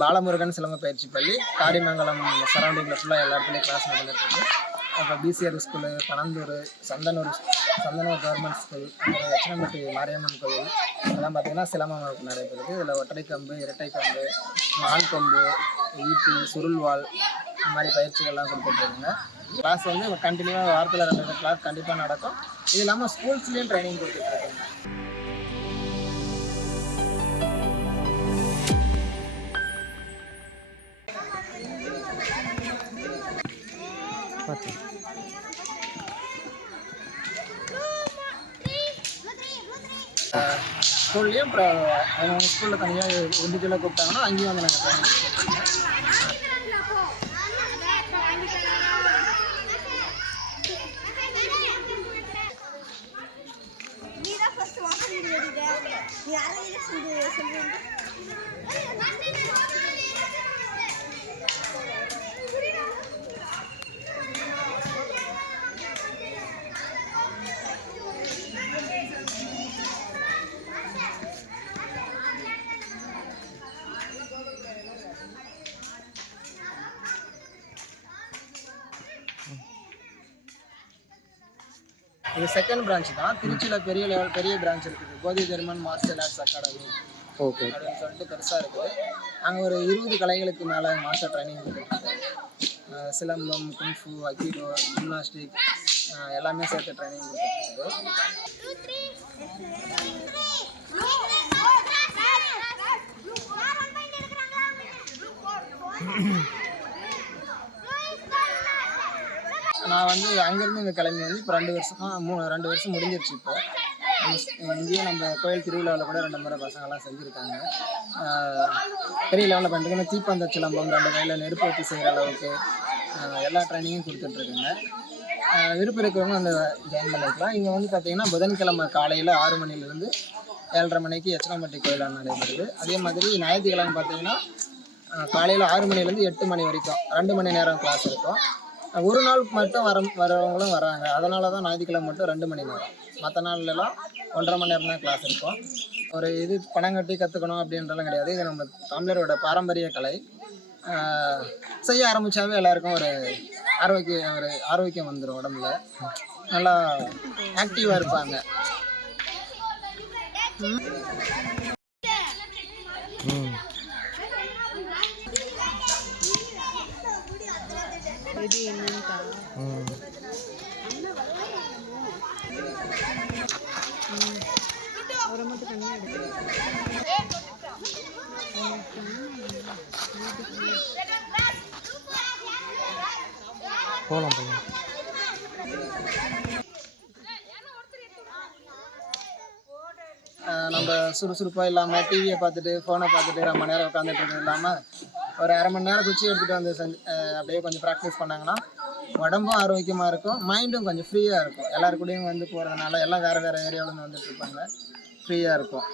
பாலமுருகன் சிலம்ப பயிற்சி பள்ளி காரிமங்கலம் சரௌண்டிங்கில் ஃபுல்லாக எல்லா இடத்துலையும் கிளாஸ் நடந்துருக்கு. அப்புறம் PCR school, பனந்தூர், Santhanur government school, அப்புறம் எச்சனம்பட்டி மாரியம்மன் கோவில் இதெல்லாம் பார்த்திங்கன்னா சிலம்பம் வகுப்பு நடைபெறுது. இதில் ஒற்றைக்கம்பு, இரட்டைக்கம்பு, ஆள்கொம்பு, ஈட்டி, சுருள்வாள் இந்த மாதிரி பயிற்சிகள்லாம் கொடுத்துட்ருக்குங்க. கிளாஸ் வந்து கண்டினியூவாக வாரத்தில் 2 கிளாஸ் கண்டிப்பாக நடக்கும். இது இல்லாமல் ஸ்கூல்ஸ்லேயும் ட்ரைனிங் கொடுத்துட்ருக்காங்க. ஸ்கூல்லையும் அப்புறம் அவங்க ஸ்கூலில் தனியாக இண்டிவிஜுவலாக கூப்பிட்டாங்கன்னா அங்கேயும் வந்து நாங்கள் ட்ரைனிங். இது செகண்ட் பிரான்ச் தான். திருச்சியில் பெரிய பிரான்ச் இருக்குது. போதி ஜெர்மன் மார்ஷியல் ஆர்ட்ஸ் அகாடமி அப்படின்னு சொல்லிட்டு பெருசாக இருக்குது. அங்கே ஒரு 20 கலைகளுக்கு மேலே மாஸ்டர் ட்ரைனிங் கொடுத்துருக்காங்க. சிலம்பம், குங்ஃபு, அகிடோ, ஜிம்னாஸ்டிக் எல்லாமே சேர்த்து ட்ரைனிங் கொடுத்துருக்காங்க. நான் வந்து அங்கேருந்து இங்கே கிளம்பி வந்து இப்போ 2 வருஷம் முடிஞ்சிருச்சு. இப்போ இங்கேயும் நம்ம கோயில் திருவிழாவில் கூட 2 முறை பசங்கள்லாம் செஞ்சுருக்காங்க. பெரிய லெவலில் பண்ணிட்டு தீப்பந்த சிலம்பம் 2 கையில் நெருப்பு வச்சு செய்கிற அளவுக்கு எல்லா ட்ரைனிங்கும் கொடுத்துட்ருக்குங்க. விருப்பம் இருக்கிறவங்க அந்த ஜாயின் பண்ணிக்கலாம். இங்கே வந்து பார்த்திங்கன்னா புதன்கிழமை காலையில் 6 மணிலேருந்து 7:30 மணிக்கு எச்சனம்பட்டி கோயிலாக நடைபெறுது. அதே மாதிரி ஞாயிற்றுக்கிழமை பார்த்திங்கன்னா காலையில் 6 மணிலேருந்து 8 மணி வரைக்கும் 2 மணி நேரம் கிளாஸ் இருக்கும். ஒரு நாள் மட்டும் வரவங்களும் வராங்க. அதனால தான் ஞாயிற்றுக்கிழமை மட்டும் 2 மணி நேரம். மற்ற நாள்லாம் 1.5 மணி நேரம் தான் கிளாஸ் இருக்கும். ஒரு இது பணம் கட்டி கற்றுக்கணும் அப்படின்றலாம் கிடையாது. இது நம்ம தமிழரோட பாரம்பரிய கலை. செய்ய ஆரம்பித்தாவே எல்லாருக்கும் ஒரு ஆரோக்கியம் வந்துடும். உடம்புல நல்லா ஆக்டிவாக இருப்பாங்க. போகலாம். நம்ம சுறுசுறுப்பாக இல்லாமல் டிவியை பார்த்துட்டு ஃபோனை பார்த்துட்டு ரொம்ப நேரம் உட்காந்துட்டு இருக்கிறது இல்லாமல் ஒரு 1/2 மணி நேரம் குச்சி எடுத்துகிட்டு வந்து அப்படியே கொஞ்சம் ப்ராக்டிஸ் பண்ணாங்கன்னா உடம்பும் ஆரோக்கியமாக இருக்கும், மைண்டும் கொஞ்சம் ஃப்ரீயாக இருக்கும். எல்லாருக்கூடையும் வந்து போகிறதுனால எல்லாம் வேறு ஏரியாவிலேருந்து வந்துட்டு இருப்பாங்க, ஃப்ரீயாக இருக்கும்.